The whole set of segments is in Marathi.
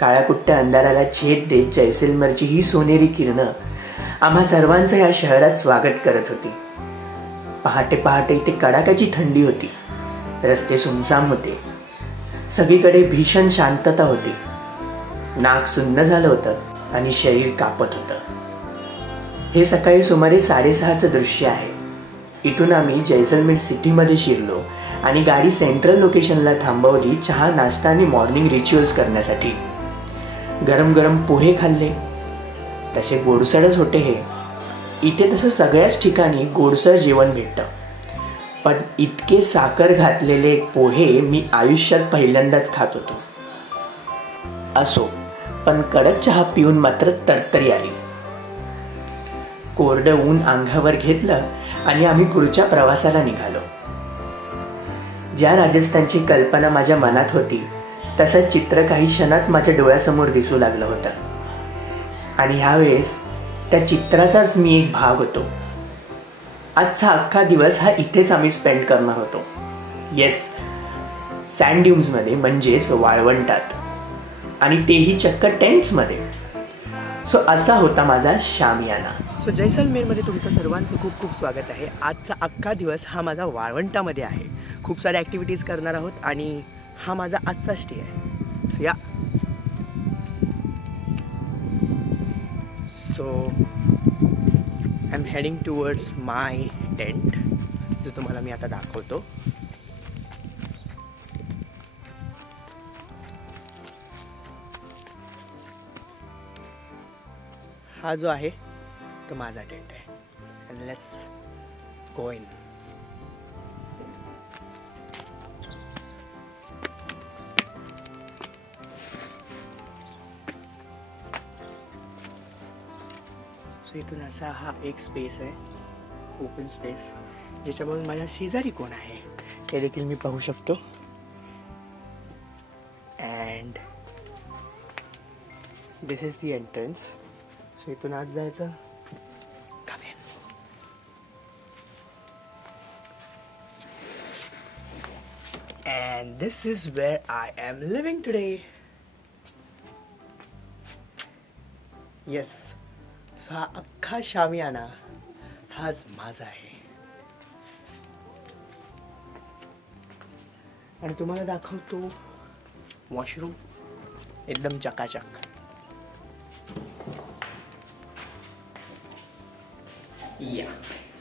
काळ्याकुट्ट्या अंधाराला छेद देत जैसलमेरची ही सोनेरी किरणं आम्हा सर्वांचं या शहरात स्वागत करत होती. पहाटे पहाटे इथे कडाक्याची थंडी होती. रस्ते सुमसाम होते. सगळीकडे भीषण शांतता होती. नाक सुन्न झालं होतं आणि शरीर कापत होतं. हे सकाळी सुमारे 6:30चं दृश्य आहे. इथून आम्ही जैसलमेर सिटीमध्ये शिरलो आणि गाडी सेंट्रल लोकेशनला थांबवली चहा, नाश्ता आणि मॉर्निंग रिच्युअल्स करण्यासाठी. गरम गरम पोहे खाल्ले. तसे गोडसरच होते हे. इथे तसं सगळ्याच ठिकाणी गोडसर जेवण भेटतं, पण इतके साखर घातलेले पोहे मी आयुष्यात पहिल्यांदाच खात होतो. असो, पण कडक चहा पिऊन मात्र तरतरी आली. कोरडं ऊन अंगावर घेतलं आणि आम्ही पुढच्या प्रवासाला निघालो. ज्या राजस्थानची कल्पना माझ्या मनात होती तसं चित्र काही क्षणात माझ्या डोळ्यासमोर दिसू लागलं होतं. आणि ह्यावेळेस त्या चित्राचाच मी एक भाग होतो. आजचा अख्खा दिवस हा इथेच आम्ही स्पेंड करणार होतो. येस, सँड ड्यून्समध्ये, म्हणजेच वाळवंटात, आणि तेही चक्क टेंट्समध्ये. सो असा होता माझा शामियाना. सो जैसलमेरमध्ये तुमचं सर्वांचं खूप खूप स्वागत आहे. आजचा अख्खा दिवस हा माझा वाळवंटामध्ये आहे. खूप साऱ्या ॲक्टिव्हिटीज करणार आहोत आणि हा माझा आजचा स्टे आहे. सो या I am heading towards my tent, जो तुम्हाला मी आता दाखवतो. हा जो आहे तो माझा टेंट आहे. And let's go in. So इथून असा हा एक स्पेस आहे, ओपन स्पेस, ज्याच्यामधून माझ्या शेजारी कोण आहे ते देखील मी पाहू शकतो. And this is the entrance. So इथून आत जायचं. And this is where I am living today. Yes, so हा अख्खा शामियाना हाच माझा आहे. आणि तुम्हाला दाखवतो वॉशरूम, एकदम चकाचक. या,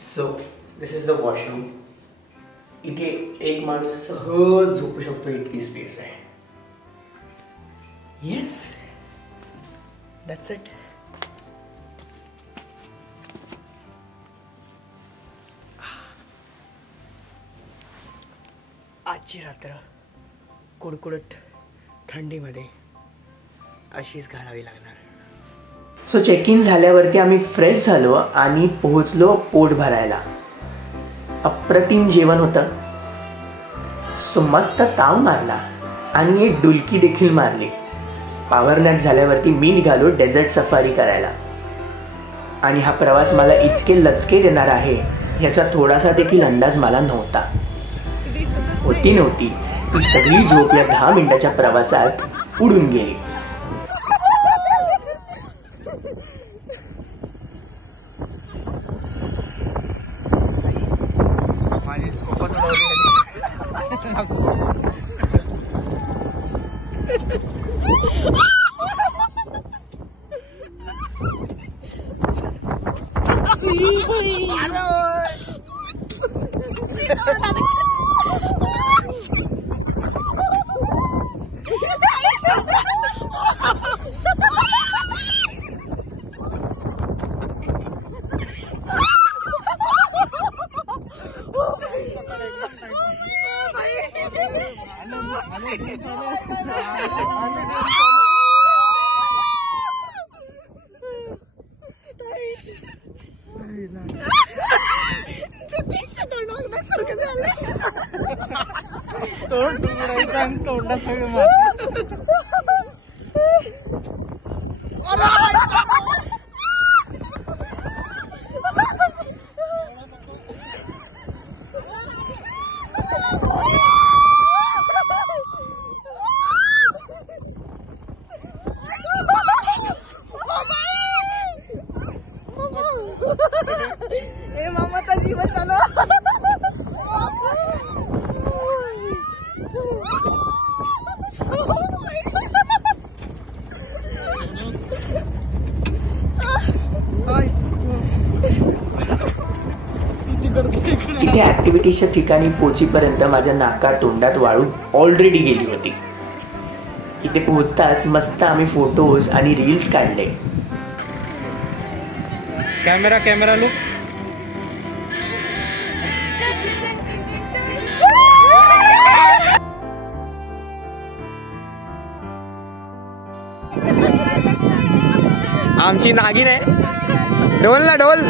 so this is the washroom. इथे एक माणूस सहज झोपू शकतो इतकी स्पेस आहे. Yes, that's it. आजची रात्र कुडकुडत थंडीमध्ये अशीच घालावी लागणार. सो चेक इन झाल्यावरती आम्ही फ्रेश झालो आणि पोहोचलो पोट भरायला. अप्रतिम जेवण होतं. सो मस्त ताव मारला आणि एक डुलकी देखील मारली. पॉवर नॅप झाल्यावरती मी निघालो डेझर्ट सफारी करायला. आणि हा प्रवास मला इतके लचके देणार आहे ह्याचा थोडासा देखील अंदाज मला नव्हता. होती नव्हती ती सगळी झोप या 10 मिनिटाच्या प्रवासात उडून गेली. ए मामाचा जीव चालू. इथे ऍक्टिव्हिटीच्या ठिकाणी पोचीपर्यंत माझ्या नाका तोंडात वाळू ऑलरेडी गेली होती. इथे पोहोचताच मस्त आम्ही फोटोज आणि रील्स काढले. Camera look. आमची नागिन आहे. ढोल ना ढोल.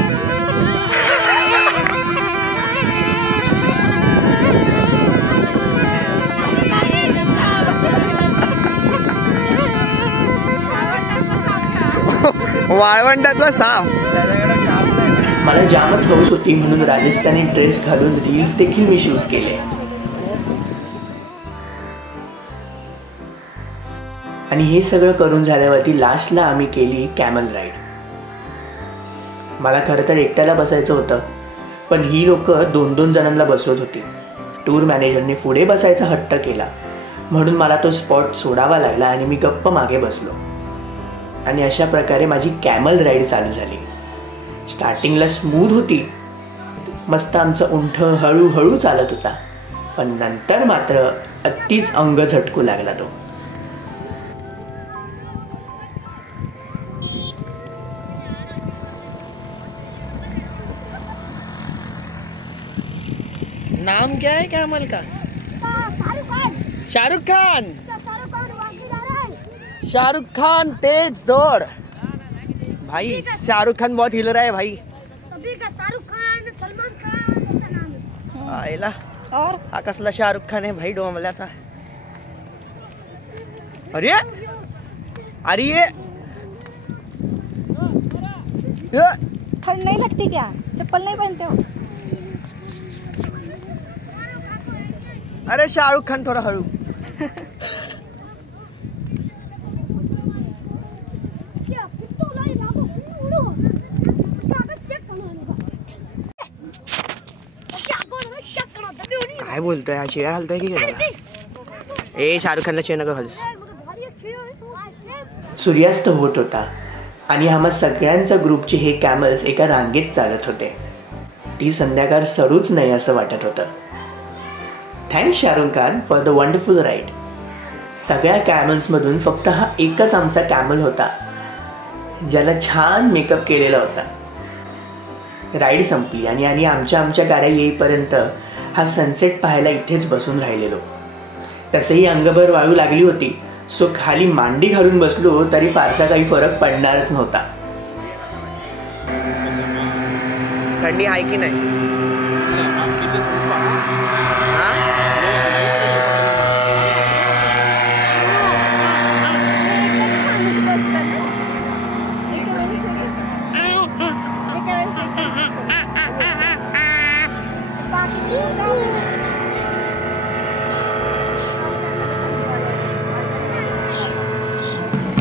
वाळवंटातला साप. मला जामच हौस होती म्हणून राजस्थानी ड्रेस घालून रील्स देखील मी शूट केले. आणि हे सगळं करून झाल्यावरती लास्टला आम्ही केली कॅमल राईड. मला खरं तर एकट्याला बसायचं होतं, पण ही लोक 2-2 जणांना बसवत होती. टूर मॅनेजरने पुढे बसायचा हट्ट केला म्हणून मला तो स्पॉट सोडावा लागला आणि मी गप्प मागे बसलो. आणि अशा प्रकारे माझी कॅमल राईड चालू झाली. स्टार्टिंगला स्मूथ होती, मस्त आमचा उंठ हळूहळू चालत होता, पण नंतर मात्र अगदीच अंग झटकू लागला तो. नाम क्या है कैमल का? शाहरुख खान. शाहरुख खान तेज दौड़. भाई शाहरुख खान बहुत हिल रहा है भाई. अभी का शाहरुख खान, सलमान खान ऐसा नाम है. आयला और हा कसला शाहरुख खान आहे भाई डोंबल्याचा. अरे अरे ये ठंड नहीं लगती क्या? चप्पल नहीं पहनते हो? अरे शाहरुख खान थोड़ा हळू. काय बोलतोय? हा शिव्या घालतोय की काय? ए शाहरुख खानला शिव्या नका घालूस. सूर्यास्त होत होता आणि आम्हा सगळ्यांच्या ग्रुपचे हे कॅमल्स एका रांगेत चालत होते. ती संध्याकाळ सरूच नाही असं वाटत होतं. Thanks Shahrukh Khan for the wonderful ride. सगळ्या कॅमल्समधून फक्त हा एकच आमचा कॅमल होता ज्याला छान मेकअप केलेला होता. राईड संपली आणि आमच्या गाड्या येईपर्यंत हा सनसेट पाहायला इथेच बसून राहिलेलो. तसंही अंगभर वाळू लागली होती, सो खाली मांडी घालून बसलो तरी फारसा काही फरक पडणारच नव्हता. थंडी आहे की नाही?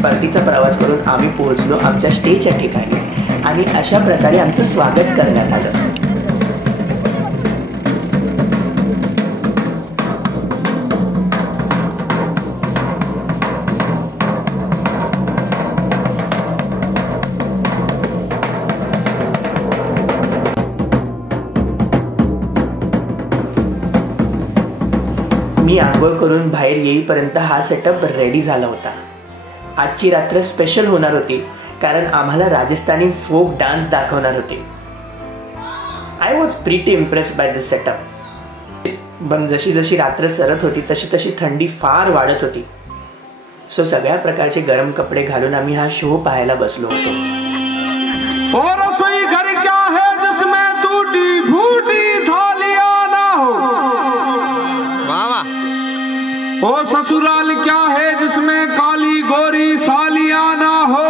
परतीचा प्रवास करून आम्ही पोहोचलो आमच्या स्टेच्या ठिकाणी आणि अशा प्रकारे आमचं स्वागत करण्यात आलं. मी आंघोळ करून बाहेर येईपर्यंत हा सेटअप रेडी झाला होता. आजची रात्र स्पेशल होणार होती कारण आम्हाला राजस्थानी फोक डान्स दाखवणार होते. I was pretty impressed by this setup. पण जशी जशी रात्र सरत होती तशी तशी थंडी फार वाढत होती. सो सगळ्या प्रकारचे गरम कपडे घालून आम्ही हा शो पाहायला बसलो होतो. रसोई घर क्या है जिसमें टूटी फूटी थालियां ना हो. वाह वाह. ओ ससुराल क्या है जिसमें काली गोरी सालियां ना हो।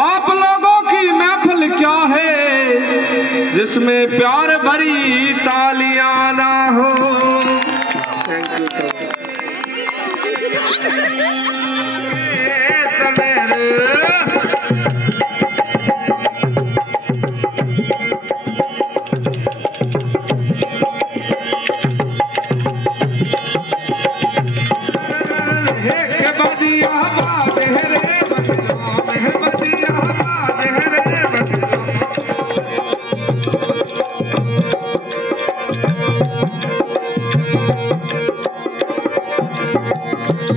आप लोगों की महफिल क्या है जिसमें प्यार भरी तालियां ना हो। थैंक यू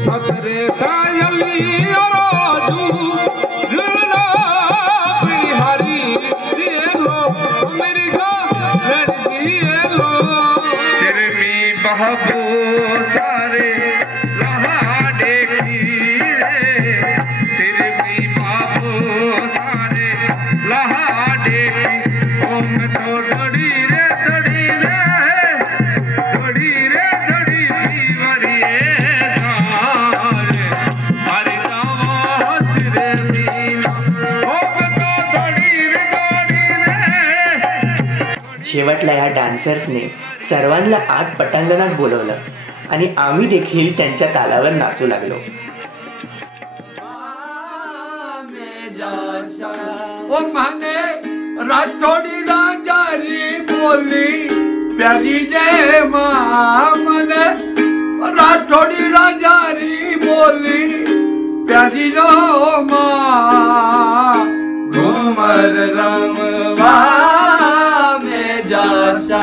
सतरे सायली राजू जुलना बिहारी ये लो मेरी लड़की ये लो चिरमी बहबू सारे लहा देखी रे चिरमी बहबू सारे लहा देखी ओ मैं तो दड़ी रे शेवटला ह्या डान्सर्सने सर्वांना आत पटांगणात बोलवलं आणि आम्ही देखील त्यांच्या तालावर नाचू लागलो. राठोडीला जारी बोली प्यारी जय मन राठोडीला जारी बोली प्यारी जो माँ घूमर रमवा में जाशा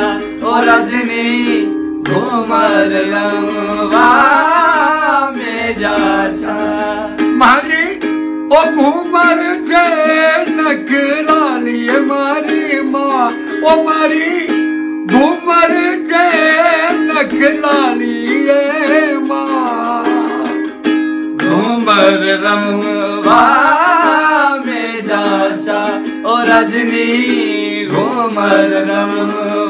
ओ रजनी घूमर रमवा में जाशा मारी ओ घूमर के नखराली मारी माँ ओ मारी घूमर के नखराली माँ घूमर रमवा में जाशा ओ रजनी घूमर रमवा